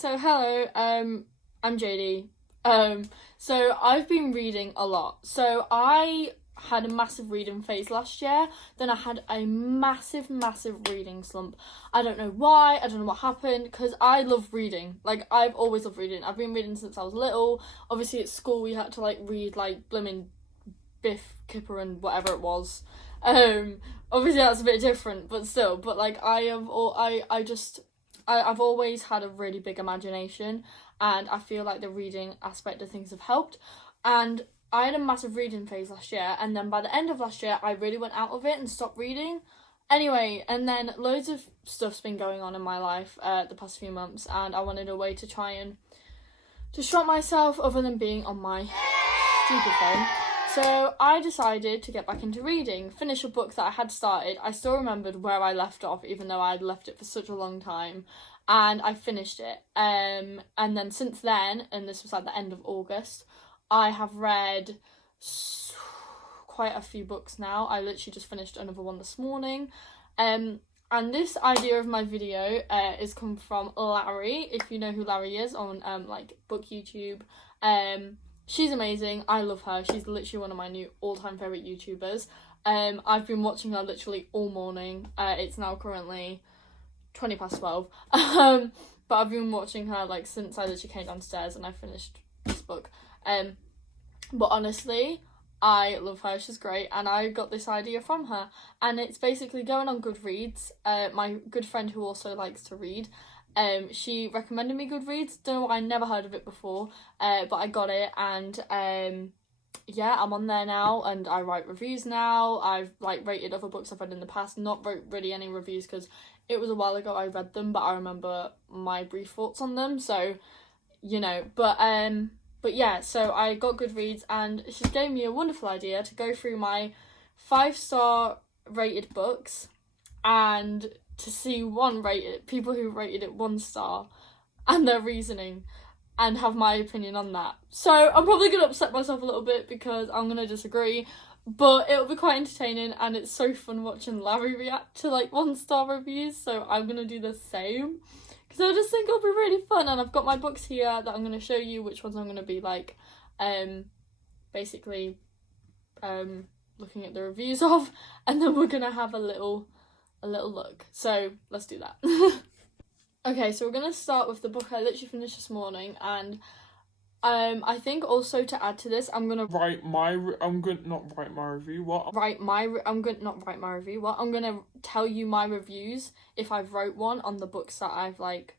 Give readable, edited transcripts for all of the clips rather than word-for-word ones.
so hello, I'm Jaydee. So I've been reading a lot. So I had a massive reading phase last year, then I had a massive reading slump. I don't know why, I don't know what happened, because I love reading. Like, I've always loved reading. I've been reading since I was little. Obviously at school we had to like read like blimmin' Biff, Kipper and whatever it was. Obviously that's a bit different, but still, but like I've always had a really big imagination, and I feel like the reading aspect of things have helped. And I had a massive reading phase last year, and then by the end of last year I really went out of it and stopped reading. Anyway, and then loads of stuff's been going on in my life the past few months, and I wanted a way to try and distract myself other than being on my stupid phone. So I decided to get back into reading, finish a book that I had started. I still remembered where I left off, even though I had left it for such a long time, and I finished it. And then since then, and this was at the end of August, I have read quite a few books now. I literally just finished another one this morning. And this idea of my video is come from Larry, if you know who Larry is, on like book YouTube. She's amazing. I love her. She's literally one of my new all-time favourite YouTubers. I've been watching her literally all morning. It's now currently 12:20. But I've been watching her like since I literally came downstairs and I finished this book. But honestly, I love her. She's great, and I got this idea from her. And it's basically going on Goodreads. My good friend who also likes to read, she recommended me Goodreads. Don't know why, I never heard of it before, but I got it, and yeah, I'm on there now, and I write reviews now. I've like rated other books I've read in the past, not wrote really any reviews because it was a while ago I read them, but I remember my brief thoughts on them, so you know. But yeah, so I got Goodreads, and she gave me a wonderful idea to go through my 5-star rated books and to see people who rated it 1 star and their reasoning, and have my opinion on that. So I'm probably going to upset myself a little bit because I'm going to disagree, but it'll be quite entertaining, and it's so fun watching Larry react to like 1-star reviews, so I'm going to do the same because I just think it'll be really fun. And I've got my books here that I'm going to show you which ones I'm going to be like basically looking at the reviews of, and then we're going to have a little look. So let's do that. Okay, so we're gonna start with the book I literally finished this morning, and I think also to add to this, I'm gonna tell you my reviews if I've wrote one on the books that I've like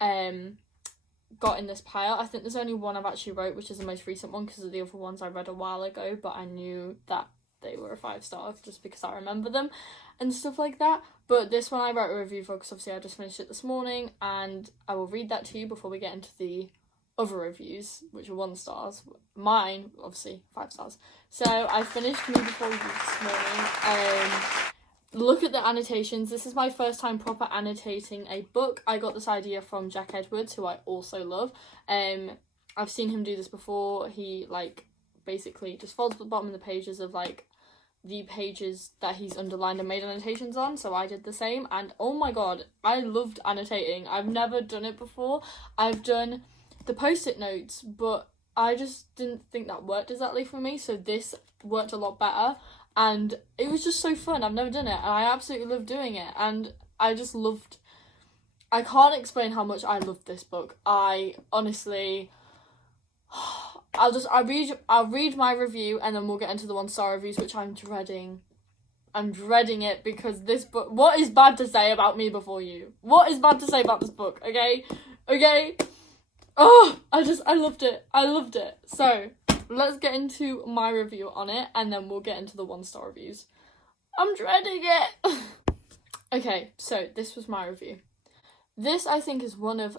got in this pile. I think there's only one I've actually wrote, which is the most recent one, because of the other ones I read a while ago, but I knew that they were a 5-star just because I remember them and stuff like that. But this one I wrote a review for because obviously I just finished it this morning, and I will read that to you before we get into the other reviews, which are 1 stars. Mine, obviously, 5 stars. So I finished Me Before You this morning. Look at the annotations. This is my first time proper annotating a book. I got this idea from Jack Edwards, who I also love. I've seen him do this before. He like basically just folds the bottom of the pages of like the pages that he's underlined and made annotations on, so I did the same, and oh my god, I loved annotating. I've never done it before. I've done the post-it notes, but I just didn't think that worked exactly for me, so this worked a lot better, and it was just so fun. I've never done it, and I absolutely loved doing it, and I can't explain how much I loved this book. I honestly... I'll read my review, and then we'll get into the 1-star reviews, which I'm dreading. I'm dreading it because this book... What is bad to say about Me Before You? What is bad to say about this book? Okay? Oh, I loved it. I loved it. So, let's get into my review on it, and then we'll get into the 1-star reviews. I'm dreading it. Okay, so this was my review. This, I think, is one of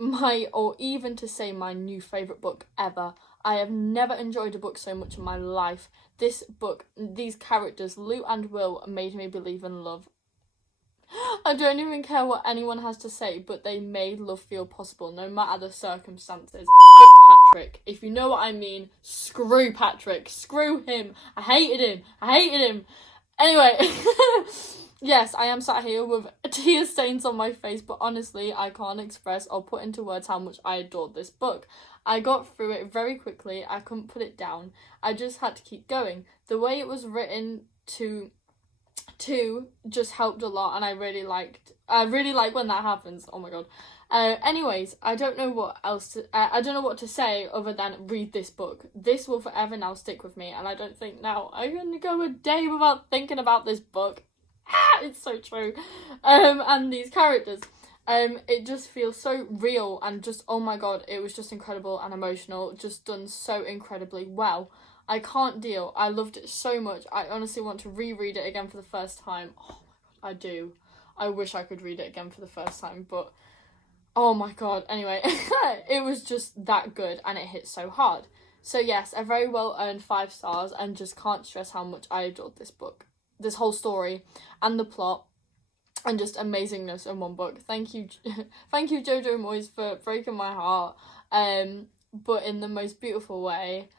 my, or even to say my new favourite book ever. I have never enjoyed a book so much in my life. This book, these characters, Lou and Will, made me believe in love. I don't even care what anyone has to say, but they made love feel possible, no matter the circumstances. Patrick. If you know what I mean, screw Patrick. Screw him. I hated him. Anyway, Yes, I am sat here with tear stains on my face, but honestly, I can't express or put into words how much I adored this book. I got through it very quickly. I couldn't put it down. I just had to keep going. The way it was written to just helped a lot, and I really like when that happens. Oh my god. Anyways, I don't know what to say other than read this book. This will forever now stick with me, and I don't think now I can go a day without thinking about this book. It's so true. And these characters. It just feels so real, and just, oh my god, it was just incredible and emotional, just done so incredibly well. I can't deal. I loved it so much. I honestly want to reread it again for the first time. Oh my god, I do. I wish I could read it again for the first time, but oh my god. Anyway, it was just that good, and it hit so hard. So yes, a very well earned 5 stars, and just can't stress how much I adored this book, this whole story, and the plot, and just amazingness in one book. Thank you, thank you, Jojo Moyes, for breaking my heart, but in the most beautiful way.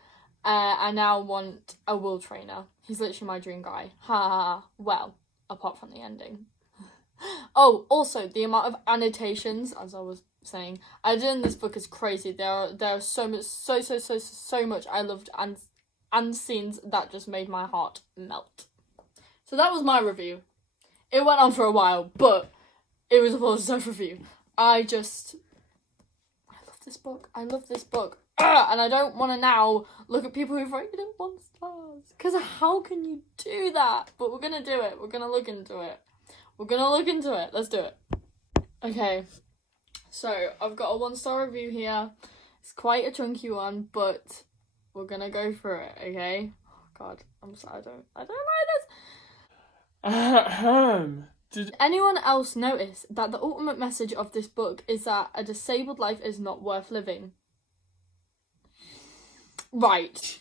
I now want a Will trainer. He's literally my dream guy. Ha. Well, apart from the ending. Oh, also, the amount of annotations, as I was saying, I did in this book is crazy. There are so much I loved, and scenes that just made my heart melt. So that was my review. It went on for a while, but it was a well-deserved review. I love this book. I love this book. And I don't want to now look at people who've rated it 1 star. Because how can you do that? But we're going to do it. We're going to look into it. Let's do it. Okay. So, I've got a 1-star review here. It's quite a chunky one, but we're going to go through it, okay? Oh, God. I'm sorry. I don't like this. Did anyone else notice that the ultimate message of this book is that a disabled life is not worth living? Right.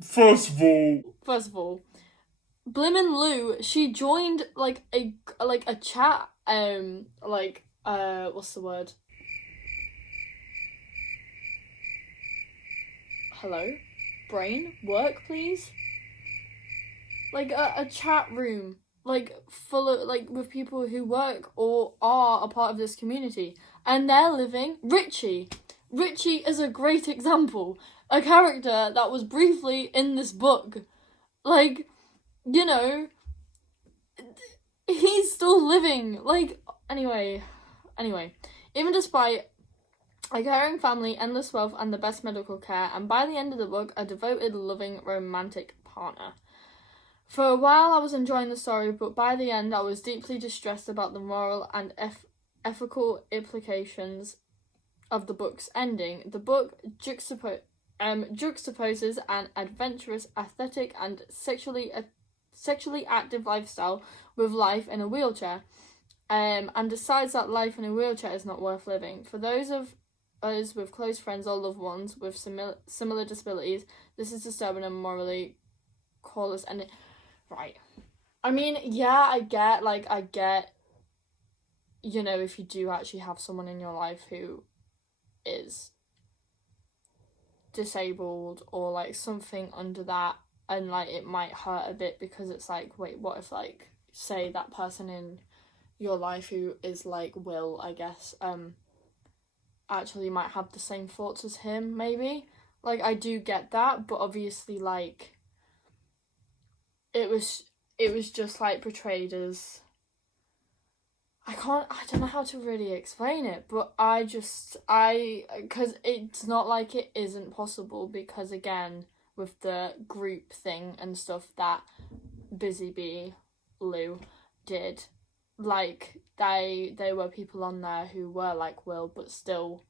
First of all, Blimmin' Lou, she joined like a chat. What's the word? Hello, brain, work, please. Like a chat room, like full of with people who work or are a part of this community, and they're living. Richie is a great example. A character that was briefly in this book. Like, you know, he's still living. Like, anyway. Even despite a caring family, endless wealth, and the best medical care, and by the end of the book, a devoted, loving, romantic partner. For a while, I was enjoying the story, but by the end, I was deeply distressed about the moral and ethical implications of the book's ending. The book juxtaposes an adventurous, athletic, and sexually active lifestyle with life in a wheelchair, and decides that life in a wheelchair is not worth living. For those of us with close friends or loved ones with similar disabilities, this is disturbing and morally callous. And right, I mean, yeah, I get, you know, if you do actually have someone in your life who is disabled or like something under that, and like it might hurt a bit because it's like, wait, what if like say that person in your life who is like Will, I guess, actually might have the same thoughts as him, maybe. Like, I do get that, but obviously like it was just like portrayed as, I don't know how to really explain it, but because it's not like it isn't possible, because again, with the group thing and stuff that Busy Bee Lou did, like, they were people on there who were like Will, but still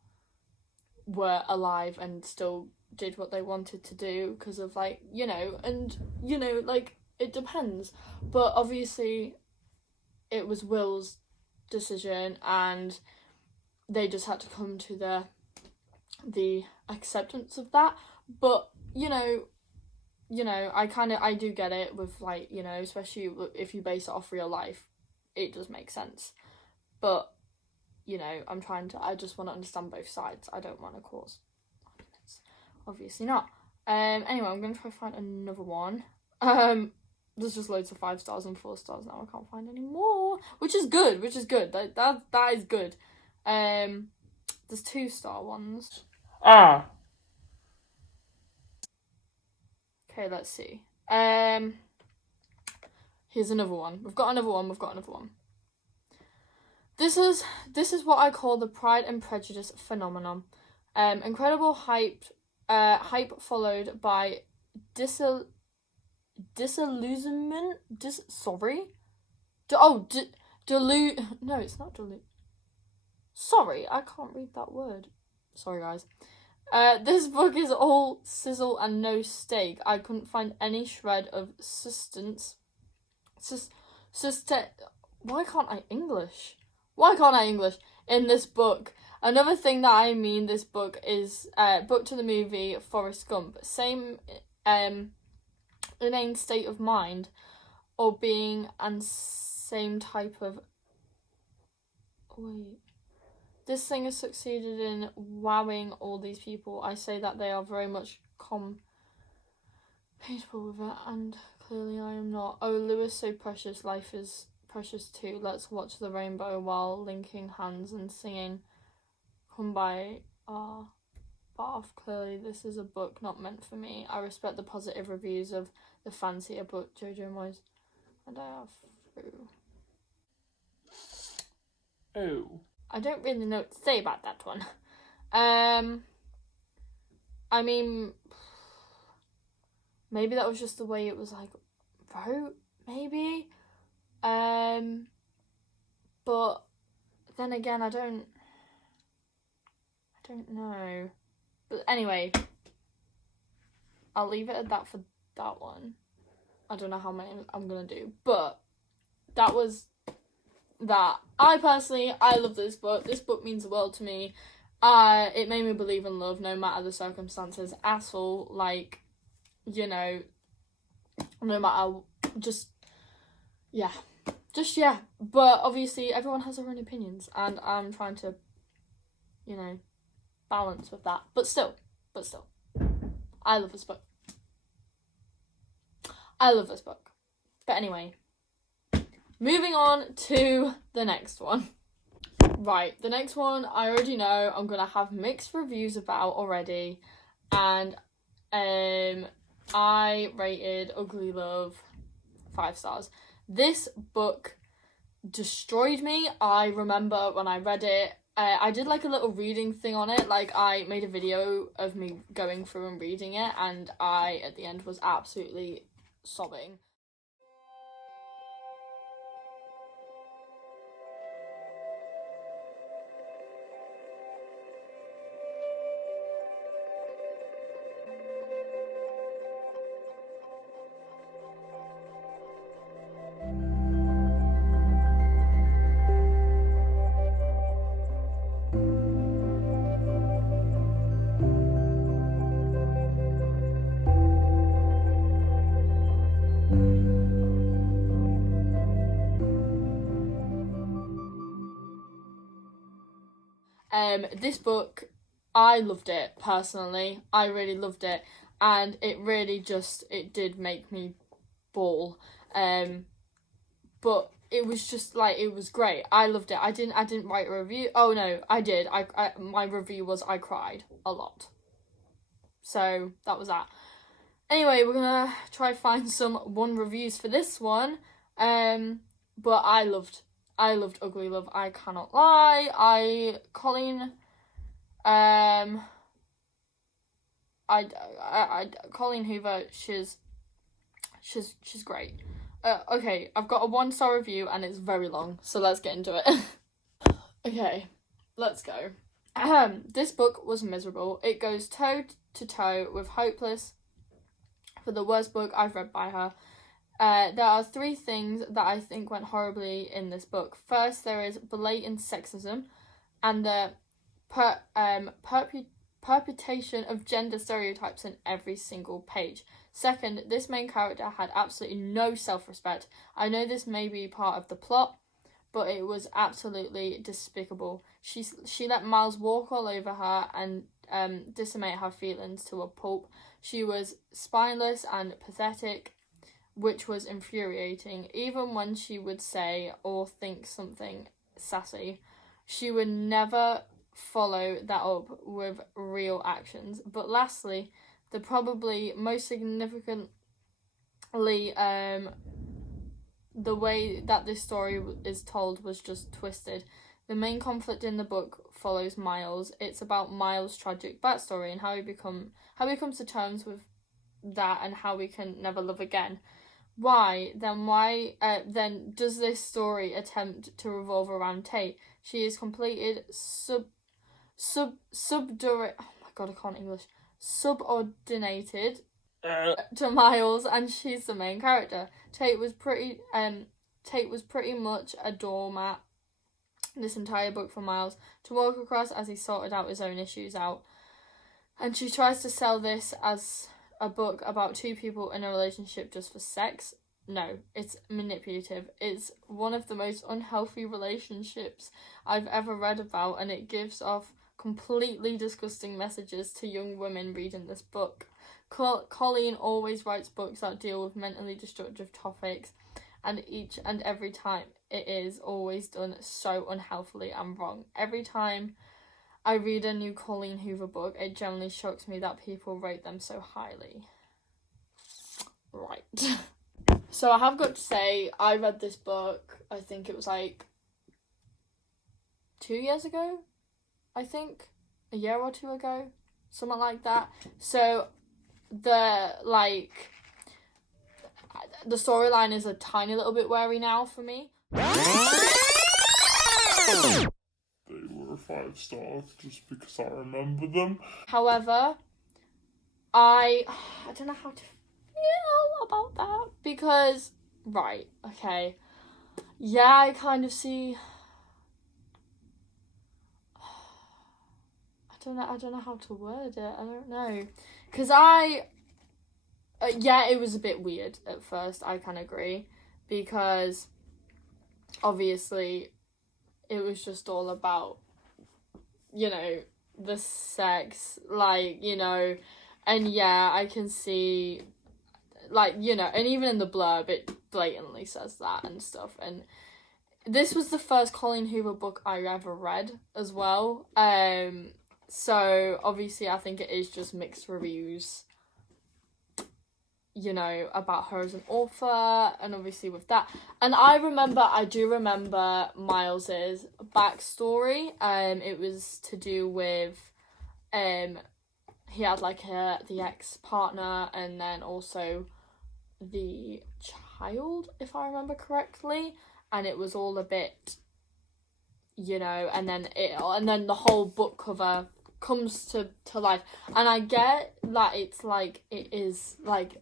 were alive and still did what they wanted to do because of, like, you know, and, you know, like, it depends, but obviously it was Will's decision, and they just had to come to the acceptance of that. But you know, I do get it with, like, you know, especially if you base it off real life, it does make sense. But you know, I just want to understand both sides. I don't want to cause arguments, obviously not. Anyway, I'm gonna try to find another one. there's just loads of 5 stars and 4 stars now. I can't find any more, which is good. That is good. There's 2-star ones. Okay, let's see. Here's another one. We've got another one. This is what I call the Pride and Prejudice phenomenon. Incredible hype followed by disillusionment. No, it's not Sorry, I can't read that word. Sorry, guys. This book is all sizzle and no steak. I couldn't find any shred of substance. Why can't I English in this book? Another thing that I mean, this book is book to the movie Forrest Gump. Same inane state of mind or being and same type of... Wait. This thing has succeeded in wowing all these people. I say that they are very much compatible with it, and clearly I am not. Oh, Lewis, so precious. Life is precious too. Let's watch the rainbow while linking hands and singing Come by our bath. Clearly this is a book not meant for me. I respect the positive reviews of the fancier book, Jojo Moyes, and I have through. Oh. I don't really know what to say about that one. I mean, maybe that was just the way it was like wrote, maybe. But then again, I don't know. But anyway, I'll leave it at that for that one. I don't know how many I'm gonna do, but that was that. I love this book. This book means the world to me. It made me believe in love no matter the circumstances at all. Like, you know, no matter, yeah. But obviously everyone has their own opinions, and I'm trying to, you know, balance with that. But still, I love this book. But anyway, moving on to the next one. Right, the next one I already know I'm gonna have mixed reviews about already, and I rated Ugly Love 5 stars. This book destroyed me. I remember when I read it, I did like a little reading thing on it. Like, I made a video of me going through and reading it, and I at the end was absolutely sobbing. This book, I loved it personally. I really loved it, and it really it did make me bawl. But it was just like, it was great. I loved it. I didn't write a review. Oh no, I did. My review was I cried a lot. So that was that. Anyway, we're gonna try find some reviews for this one. But I loved Ugly Love. I cannot lie. Colleen Hoover, she's great. Okay, I've got a 1-star review and it's very long, so let's get into it. Okay, let's go. This book was miserable. It goes toe to toe with Hopeless for the worst book I've read by her. There are 3 things that I think went horribly in this book. First, there is blatant sexism and the perpetuation of gender stereotypes in every single page. Second, this main character had absolutely no self-respect. I know this may be part of the plot, but it was absolutely despicable. She let Miles walk all over her and decimate her feelings to a pulp. She was spineless and pathetic. which was infuriating. Even when she would say or think something sassy, she would never follow that up with real actions. But lastly, the probably most significantly, the way that this story is told was just twisted. The main conflict in the book follows Miles. It's about Miles' tragic backstory and how he comes to terms with that and how we can never love again. Why then does this story attempt to revolve around Tate? She is completed subordinated to Miles, and she's the main character. Tate was pretty much a doormat this entire book for Miles to walk across as he sorted out his own issues out. And she tries to sell this as a book about two people in a relationship just for sex. No, it's manipulative. It's one of the most unhealthy relationships I've ever read about, and it gives off completely disgusting messages to young women reading this book. Colleen always writes books that deal with mentally destructive topics, and each and every time it is always done so unhealthily and wrong. Every time I read a new Colleen Hoover book, it generally shocks me that people rate them so highly. Right. So I have got to say, I read this book, I think it was like 2 years ago, I think, a year or two ago, something like that. So the storyline is a tiny little bit wary now for me. They were 5 stars just because I remember them. However, I don't know how to feel about that because, right, okay, yeah, I kind of see. I don't know how to word it. I don't know, because yeah, it was a bit weird at first. I can agree, because obviously it was just all about, you know, the sex, like, you know, and yeah, I can see, like, you know, and even in the blurb it blatantly says that and stuff. And this was the first Colleen Hoover book I ever read as well, so obviously I think it is just mixed reviews, you know, about her as an author, and obviously with that. And I do remember Miles's backstory. It was to do with, he had like the ex-partner and then also the child, if I remember correctly, and it was all a bit, you know, and then the whole book cover comes to life. And I get that it's like, it is like,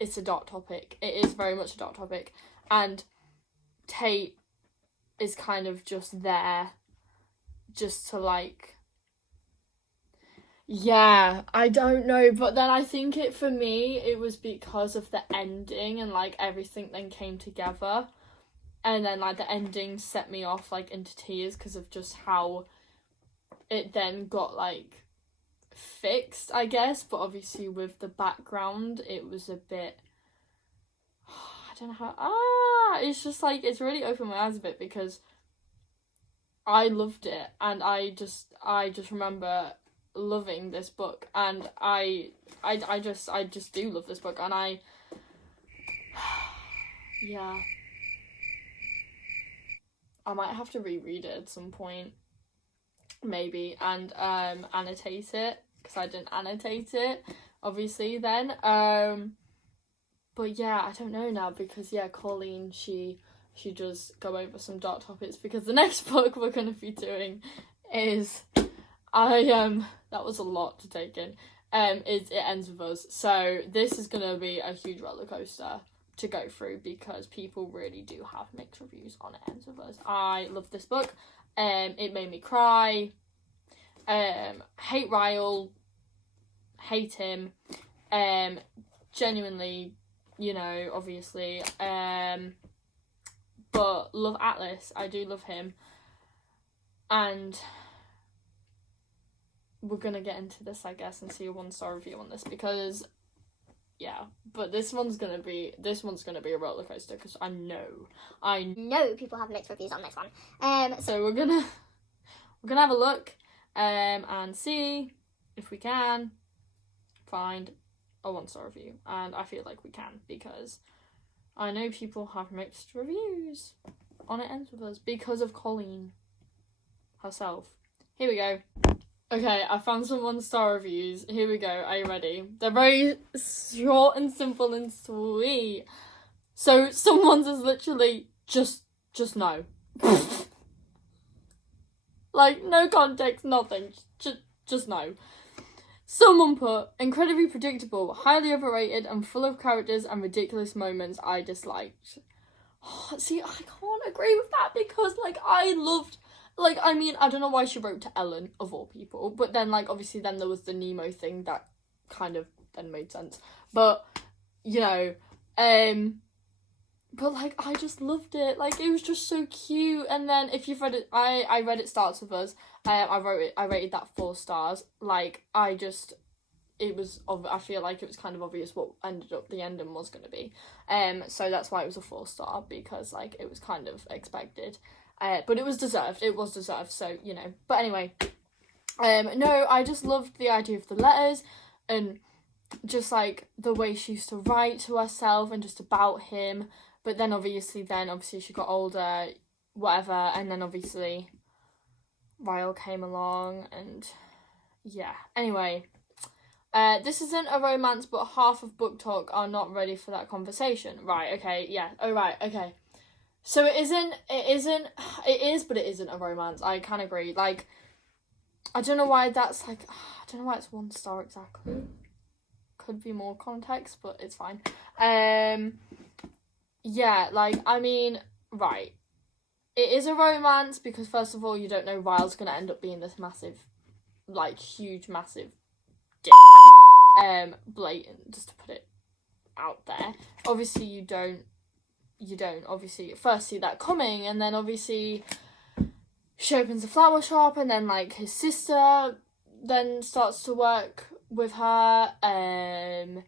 it's a dark topic. It is very much a dark topic, and Tate is kind of just there just to, like, yeah, I don't know, but then I think for me it was because of the ending and like everything then came together, and then like the ending set me off like into tears because of just how it then got like fixed, I guess. But obviously with the background it was a bit, I don't know how, it's just like, it's really opened my eyes a bit because I loved it, and I just remember loving this book, and I just do love this book, and yeah, I might have to reread it at some point, maybe, and annotate it, because I didn't annotate it, obviously, then, but yeah, I don't know now, because yeah, Colleen, she does go over some dark topics, because the next book we're going to be doing is, that was a lot to take in, It Ends With Us, so this is going to be a huge roller coaster to go through, because people really do have mixed reviews on It Ends With Us. I love this book, it made me cry, hate Ryle, hate him, genuinely, you know, obviously, but love Atlas, I do love him, and we're gonna get into this, I guess, and see a 1-star review on this, because yeah, but this one's gonna be a roller coaster because I know people have mixed reviews on this one. So we're gonna have a look, and see if we can find a 1-star review, and I feel like we can because I know people have mixed reviews on It Ends With Us because of Colleen herself. Here we go. Okay, I found some 1-star reviews. Here we go. Are you ready? They're very short and simple and sweet. So someone's is literally just no. Like, no context, nothing. Just no. Someone put, incredibly predictable, highly overrated, and full of characters and ridiculous moments I disliked. Oh, see, I can't agree with that because, like, I loved... Like, I mean, I don't know why she wrote to Ellen, of all people. But then, like, obviously then there was the Nemo thing that kind of then made sense. But, you know, but, like, I just loved it. Like, it was just so cute. And then, if you've read it, I read It Starts With Us. I rated that 4 stars. Like, I feel like it was kind of obvious what ended up the ending was going to be. So that's why it was a 4-star, because, like, it was kind of expected. But it was deserved. So, you know. But anyway, no, I just loved the idea of the letters and just, like, the way she used to write to herself and just about him. But then obviously she got older, whatever, and then obviously Ryle came along and yeah. Anyway, this isn't a romance, but half of Book Talk are not ready for that conversation. Right, okay, yeah. Oh, right, okay. So it is, but it isn't a romance. I can agree. Like, I don't know why that's, like, I don't know why it's 1 star exactly. Could be more context, but it's fine. Yeah, like, I mean, right. It is a romance because, first of all, you don't know Ryle's going to end up being this massive, like, huge, massive dick. Blatant, just to put it out there. Obviously, you don't obviously first see that coming, and then obviously she opens a flower shop, and then, like, his sister then starts to work with her, and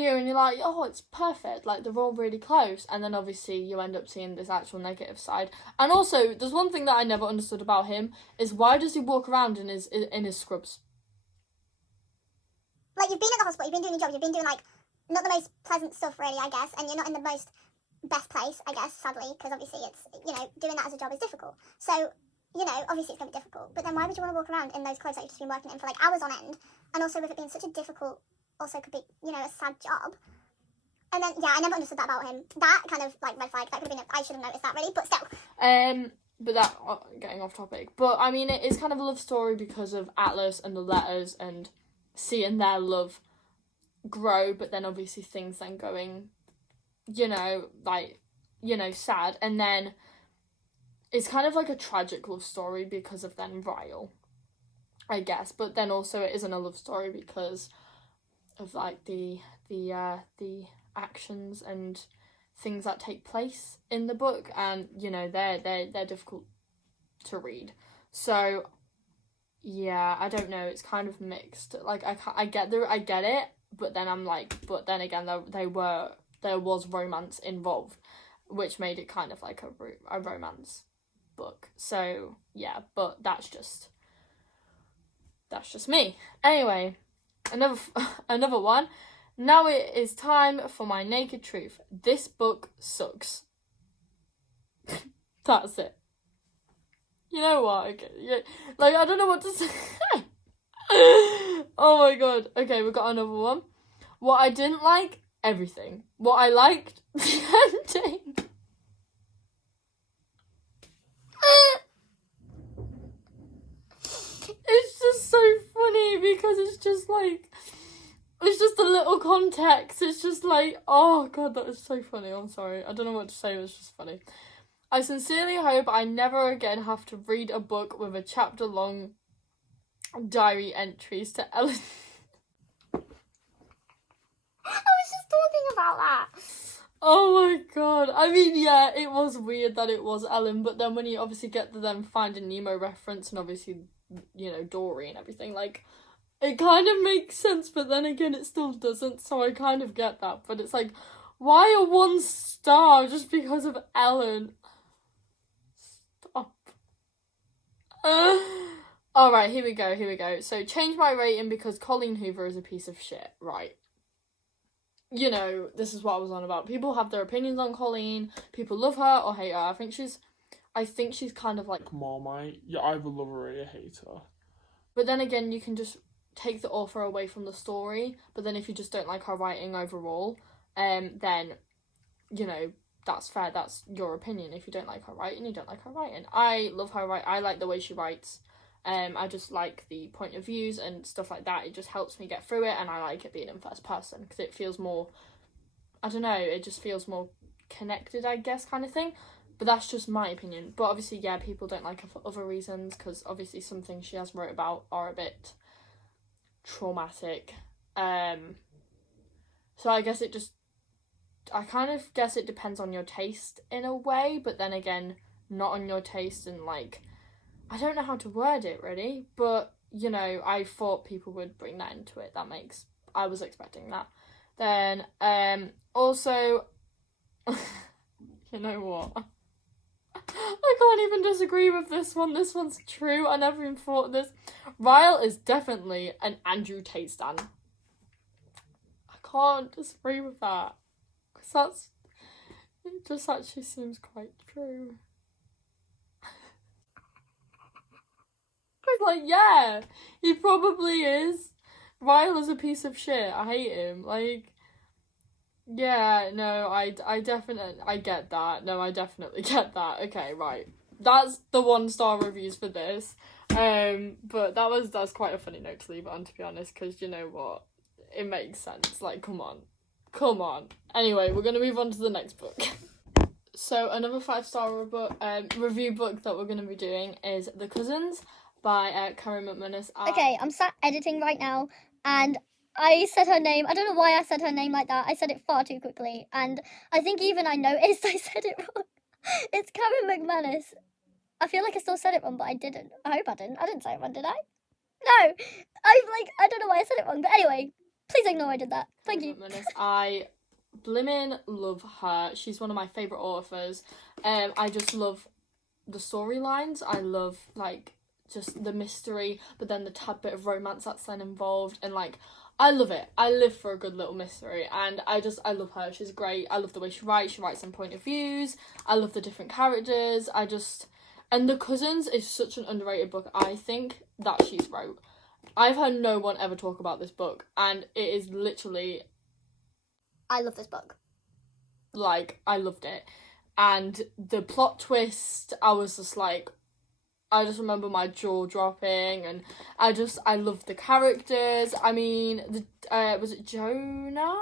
you're like, oh, it's perfect, like, they're all really close, and then obviously you end up seeing this actual negative side. And also, there's one thing that I never understood about him, is why does he walk around in his scrubs? Like, you've been at the hospital, you've been doing your job, you've been doing, like, not the most pleasant stuff, really, I guess, and you're not in the most best place, I guess, sadly, because obviously it's, you know, doing that as a job is difficult. So, you know, obviously it's going to be difficult, but then why would you want to walk around in those clothes that you've just been working in for, like, hours on end? And also, with it being such a difficult, also could be, you know, a sad job. And then, yeah, I never understood that about him. That kind of, like, red flag, that could have been, I should have noticed that, really, but still. But that, getting off topic, but, I mean, it is kind of a love story because of Atlas and the letters and seeing their love grow, but then obviously things then going, you know, like, you know, sad, and then it's kind of like a tragic love story because of then Ryle, I guess, but then also it isn't a love story because of, like, the actions and things that take place in the book, and, you know, they're difficult to read. So yeah, I don't know, it's kind of mixed. Like, I get it, but then I'm like, but then again, there was romance involved, which made it kind of like a romance book. So yeah, but that's just me. Anyway, another one. Now it is time for my naked truth. This book sucks. That's it. You know what? Okay, yeah, like, I don't know what to say. Oh my god. Okay, we got another one. What I didn't like, everything. What I liked, the ending. It's just so funny because it's just like, it's just a little context. It's just like, oh god, that is so funny. I'm sorry. I don't know what to say. It was just funny. I sincerely hope I never again have to read a book with a chapter-long diary entries to Ellen. I was just talking about that. Oh my god. I mean, yeah, it was weird that it was Ellen, but then when you obviously get to them Finding Nemo reference and obviously, you know, Dory and everything, like, it kind of makes sense, but then again it still doesn't, so I kind of get that. But it's like, why a 1 star just because of Ellen? Stop. Alright, here we go. So, change my rating because Colleen Hoover is a piece of shit. Right. You know, this is what I was on about. People have their opinions on Colleen. People love her or hate her. I think she's kind of like Marmite. You either love her or you hate her. But then again, you can just take the author away from the story. But then if you just don't like her writing overall, then, you know, that's fair. That's your opinion. If you don't like her writing, you don't like her writing. I love her writing. I like the way she writes. I just like the point of views and stuff like that. It just helps me get through it, and I like it being in first person because it feels more, I don't know, it just feels more connected, I guess, kind of thing. But that's just my opinion. But obviously, yeah, people don't like her for other reasons because obviously some things she has wrote about are a bit traumatic. So I guess I kind of guess it depends on your taste in a way, but then again, not on your taste and like, I don't know how to word it really, but you know, I thought people would bring that into it. I was expecting that. Then, also, you know what? I can't even disagree with this one. This one's true. I never even thought of this. Ryle is definitely an Andrew Tate stan. I can't disagree with that. Because it just actually seems quite true. It's like, yeah, he probably is. Ryle is a piece of shit. I hate him. Like, yeah, no, I definitely get that. No, I definitely get that. Okay, right. That's the 1 star reviews for this. But that's quite a funny note to leave it on, to be honest, because you know what? It makes sense. Like, come on. Anyway, we're going to move on to the next book. So, another 5-star review book that we're going to be doing is The Cousins by Karen McManus. Okay, I'm sat editing right now, and I said her name. I don't know why I said her name like that. I said it far too quickly, and I think even I noticed I said it wrong. It's Karen McManus. I feel like I still said it wrong, but I didn't. I hope I didn't. I didn't say it wrong, did I? No. I don't know why I said it wrong, but anyway, please ignore I did that. Thank you. McManus, I blimmin' love her. She's one of my favourite authors. I just love the storylines. I love, like, just the mystery, but then the tad bit of romance that's then involved, and like, I love it. I live for a good little mystery, and I love her. She's great. I love the way she writes in point of views. I love the different characters. And The Cousins is such an underrated book, I think, that she's wrote. I've heard no one ever talk about this book, and it is literally, I love this book. like, I loved it. And the plot twist, I was just like, I just remember my jaw dropping, and I loved the characters. I mean, was it Jonah?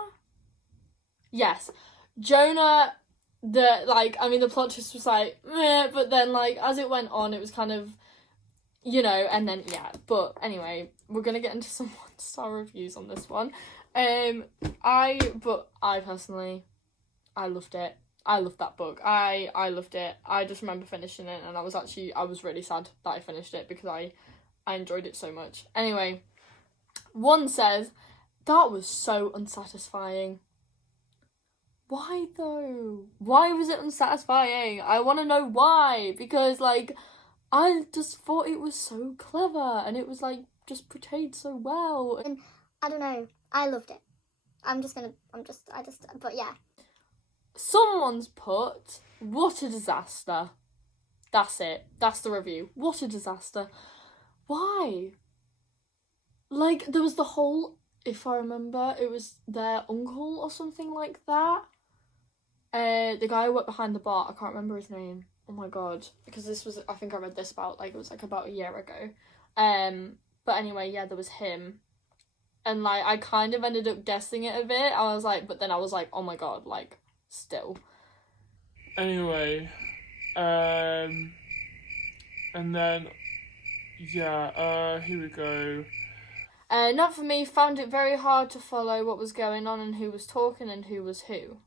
Yes, Jonah. The plot twist was like, meh, but then like as it went on, it was kind of, you know, and then yeah. But anyway, we're gonna get into some 1-star reviews on this one. I personally, I loved it. I loved that book. I loved it. I just remember finishing it, and I was really sad that I finished it because I enjoyed it so much. Anyway, one says, that was so unsatisfying. Why though? Why was it unsatisfying? I want to know why, because like, I just thought it was so clever, and it was like, just portrayed so well. And I don't know, I loved it. But yeah. Someone's put, what a disaster. That's it. That's the review. What a disaster. Why? Like, there was the whole, if I remember, it was their uncle or something like that. The guy who worked behind the bar, I can't remember his name. Oh my god. Because I think I read this about a year ago. But anyway, yeah, there was him. And, like, I kind of ended up guessing it a bit. But then I was like, oh my god, like, still. Anyway, and then, yeah, here we go. Not for me, found it very hard to follow what was going on and who was talking and who was who.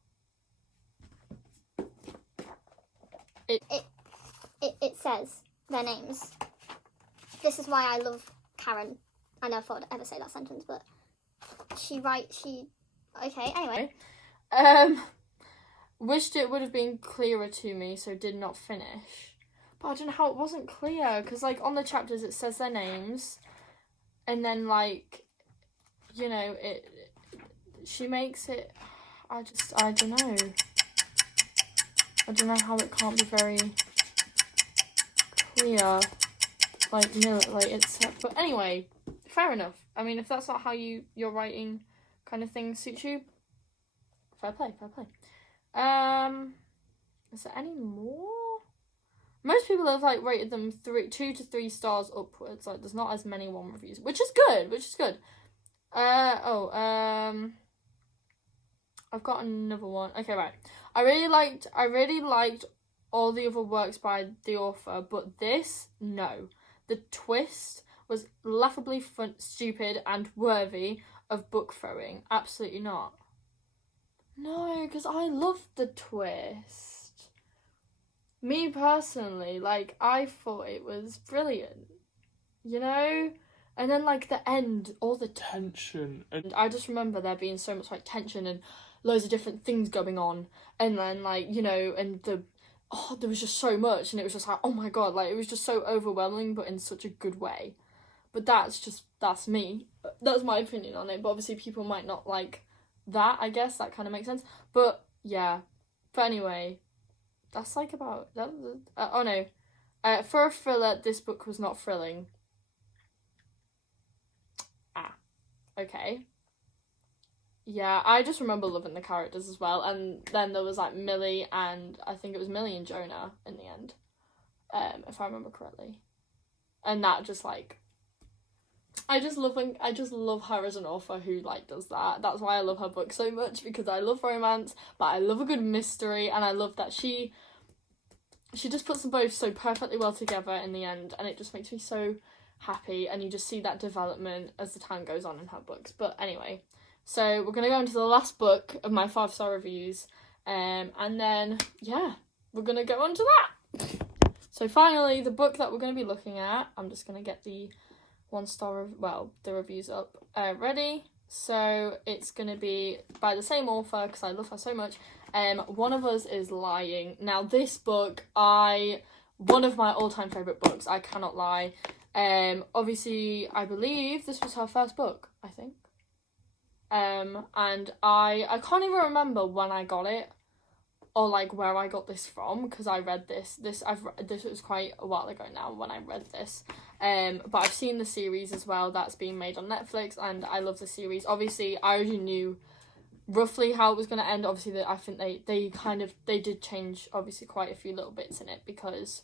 It says their names. This is why I love Karen I never thought I'd ever say that sentence, but okay, anyway. Wished it would have been clearer to me, so did not finish. But I don't know how it wasn't clear, because, like, on the chapters it says their names, and then, like, you know, she makes it, I don't know. I don't know how it can't be very clear, like, it's, but anyway, fair enough. I mean, if that's not how your writing kind of thing suits you, fair play. Is there any more? Most people have, like, rated them 2 to 3 stars upwards. Like, there's not as many 1 reviews, which is good. I've got another one. Okay, right. I really liked all the other works by the author, but this, no. The twist was laughably stupid and worthy of book throwing. Absolutely not. No, because I loved the twist. Me personally, like, I thought it was brilliant. You know? And then, like, the end, all the tension. And I just remember there being so much, like, tension and loads of different things going on. And then, like, you know, and there was just so much. And it was just like, oh my God, like, it was just so overwhelming, but in such a good way. But that's me. That's my opinion on it. But obviously people might not like that, I guess. That kind of makes sense. But, yeah. But anyway, that's, like, about... oh, no. For a thriller, this book was not thrilling. Okay. Yeah, I just remember loving the characters as well. And then there was, like, Millie and... I think it was Millie and Jonah in the end. If I remember correctly. And that just, like... I just love her as an author who, like, does that. That's why I love her book so much, because I love romance, but I love a good mystery, and I love that she just puts them both so perfectly well together in the end, and it just makes me so happy, and you just see that development as the time goes on in her books. But anyway, so we're going to go into the last book of my 5-star reviews, and then, yeah, we're going to go on to that. So finally, the book that we're going to be looking at, I'm just going to get the 1-star, the reviews up ready. So it's going to be by the same author, because I love her so much. One of Us is Lying. Now, this book, one of my all-time favourite books, I cannot lie. Obviously, I believe this was her first book, I think. And I can't even remember when I got it, or, like, where I got this from, because I read this. This was quite a while ago now when I read this. But I've seen the series as well that's being made on Netflix, and I love the series. Obviously, I already knew roughly how it was going to end. Obviously, I think they did change, obviously, quite a few little bits in it, because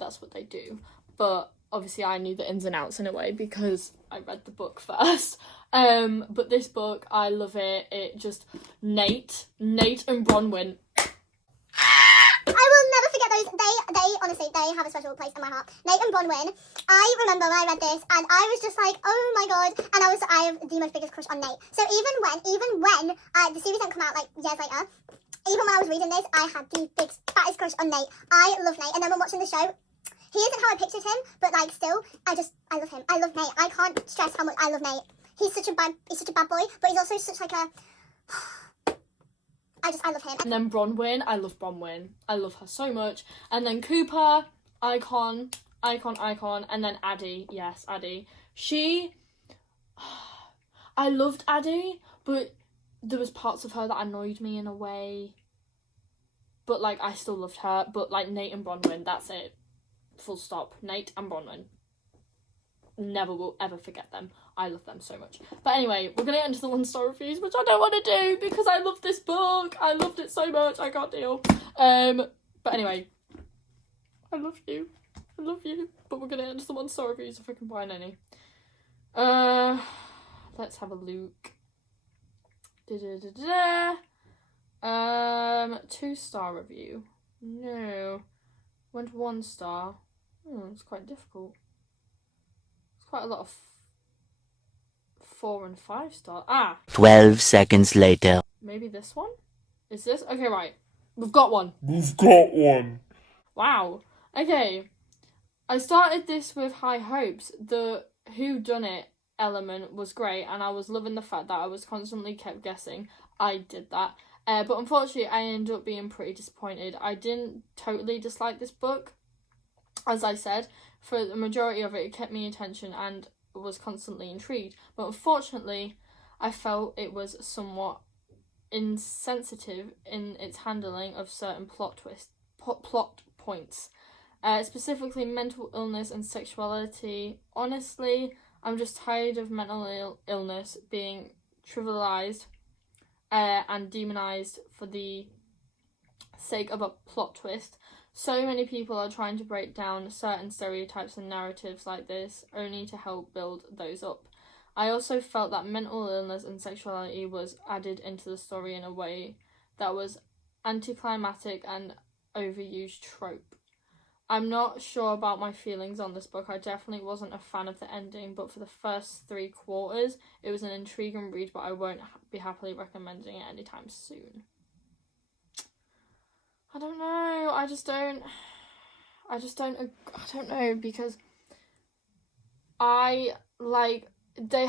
that's what they do. But obviously, I knew the ins and outs in a way, because I read the book first. But this book, I love it. It just... Nate and Bronwyn. I will never forget those. They honestly, they have a special place in my heart. Nate and Bronwyn. I remember when I read this, and I was just like, oh my God. And I have the most biggest crush on Nate. So even when the series didn't come out, like, years later, even when I was reading this, I had the fattest crush on Nate. I love Nate. And then when watching the show, he isn't how I pictured him, but, like, still, I love him. I love Nate. I can't stress how much I love Nate. He's such a bad boy, but he's also such, like, a... I love him. And then Bronwyn, I love Bronwyn. I love her so much. And then Cooper, icon. And then Addie, yes, Addie. I loved Addie, but there was parts of her that annoyed me in a way. But, like, I still loved her. But, like, Nate and Bronwyn, that's it. Full stop. Nate and Bronwyn. Never will ever forget them. I love them so much. But anyway, we're going to get into the 1-star reviews, which I don't want to do because I love this book. I loved it so much. I can't deal. But anyway, I love you. But we're going to get into the 1-star reviews if I can find any. Let's have a look. 2-star review. No. Went 1 star. It's quite difficult. Quite a lot of 4 and 5 star. 12 seconds later. Maybe this one? Is this? Okay, right. We've got one. Wow. Okay. I started this with high hopes. The whodunit element was great, and I was loving the fact that I was constantly kept guessing. I did that. But unfortunately, I ended up being pretty disappointed. I didn't totally dislike this book. As I said, for the majority of it kept me attention and was constantly intrigued. But unfortunately, I felt it was somewhat insensitive in its handling of certain plot points. Specifically mental illness and sexuality. Honestly, I'm just tired of mental illness being trivialized and demonized for the sake of a plot twist. So many people are trying to break down certain stereotypes and narratives like this only to help build those up. I also felt that mental illness and sexuality was added into the story in a way that was anticlimactic and overused trope. I'm not sure about my feelings on this book. I definitely wasn't a fan of the ending, but for the first 3 quarters, it was an intriguing read, but I won't be happily recommending it anytime soon. I don't know. I don't know, because there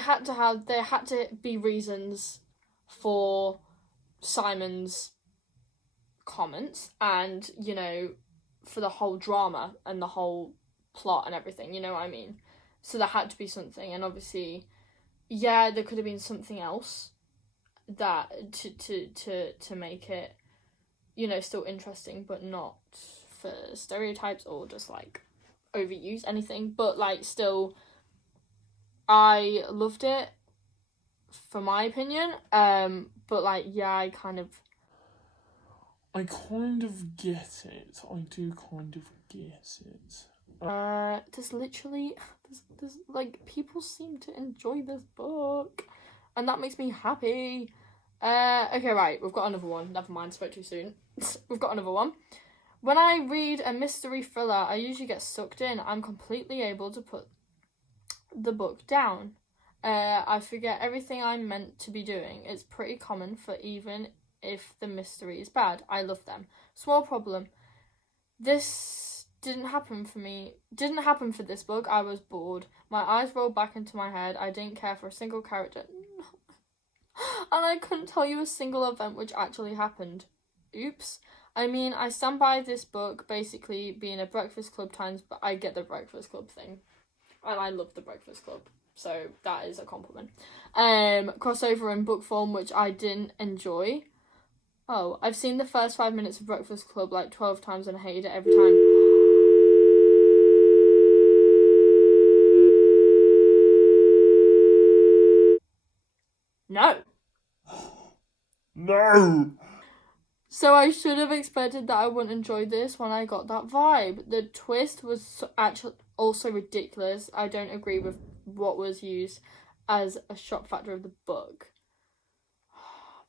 had to be reasons for Simon's comments and, you know, for the whole drama and the whole plot and everything, you know what I mean? So there had to be something, and obviously, yeah, there could have been something else that to make it, you know, still interesting, but not for stereotypes or just like overuse anything. But like, still, I loved it, for my opinion. But like, yeah, I kind of get it. I do kind of get it. there's like, people seem to enjoy this book, and that makes me happy. Okay, right, we've got another one. Never mind, spoke too soon. We've got another one. When I read a mystery thriller, I usually get sucked in. I'm completely able to put the book down. I forget everything I'm meant to be doing. It's pretty common for even if the mystery is bad. I love them. Small problem. This didn't happen for this book. I was bored. My eyes rolled back into my head. I didn't care for a single character. And I couldn't tell you a single event which actually happened. Oops. I mean, I stand by this book basically being a Breakfast Club times, but I get the Breakfast Club thing. And I love the Breakfast Club. So that is a compliment. Crossover in book form, which I didn't enjoy. Oh, I've seen the first 5 minutes of Breakfast Club like 12 times and hated it every time. No. No! So I should have expected that I wouldn't enjoy this when I got that vibe. The twist was actually also ridiculous. I don't agree with what was used as a shock factor of the book.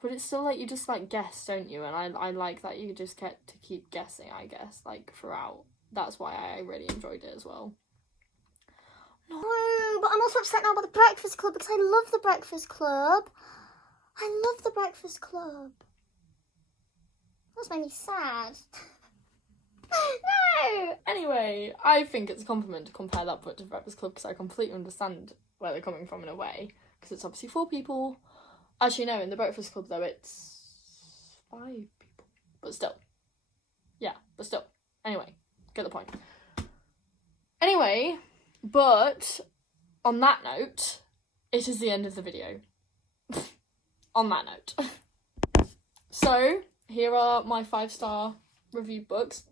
But it's still like, you just like guess, don't you? And I like that you just get to keep guessing, I guess, like throughout. That's why I really enjoyed it as well. No, but I'm also upset now about the Breakfast Club because I love the Breakfast Club. I love the Breakfast Club. That's made me sad. No! Anyway, I think it's a compliment to compare that book to Breakfast Club, because I completely understand where they're coming from in a way, because it's obviously 4 people. Actually, no, in the Breakfast Club, though, it's 5 people. But still. Yeah, but still. Anyway, get the point. Anyway, but on that note, it is the end of the video. On that note. So, here are my 5-star review books.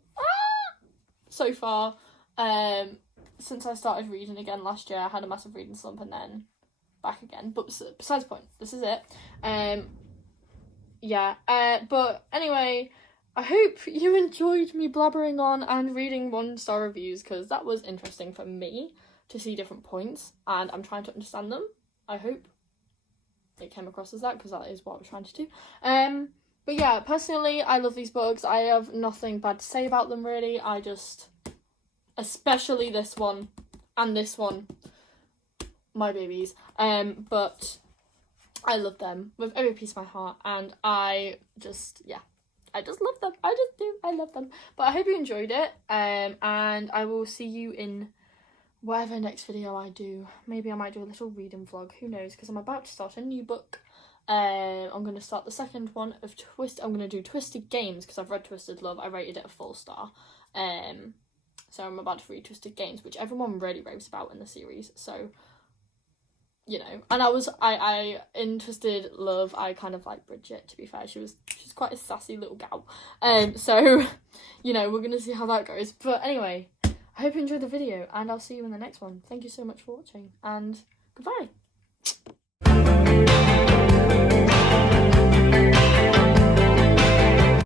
So far, since I started reading again last year, I had a massive reading slump and then back again. But besides the point, this is it. But anyway, I hope you enjoyed me blabbering on and reading 1-star reviews, because that was interesting for me to see different points, and I'm trying to understand them. I hope it came across as that, because that is what I was trying to do. But yeah, personally, I love these books. I have nothing bad to say about them, really. I just, especially this one and this one, my babies. But I love them with every piece of my heart, and I just love them. I just do. I love them. But I hope you enjoyed it. And I will see you in whatever next video I do, maybe I might do a little reading vlog, who knows, because I'm about to start a new book. I'm going to start the second one of I'm going to do Twisted Games, because I've read Twisted Love. I rated it a 4-star. So I'm about to read Twisted Games, which everyone really raves about in the series. So, you know, and I in Twisted Love, I kind of like Bridget, to be fair. She's quite a sassy little gal. So, you know, we're going to see how that goes. But anyway, I hope you enjoyed the video, and I'll see you in the next one. Thank you so much for watching, and goodbye.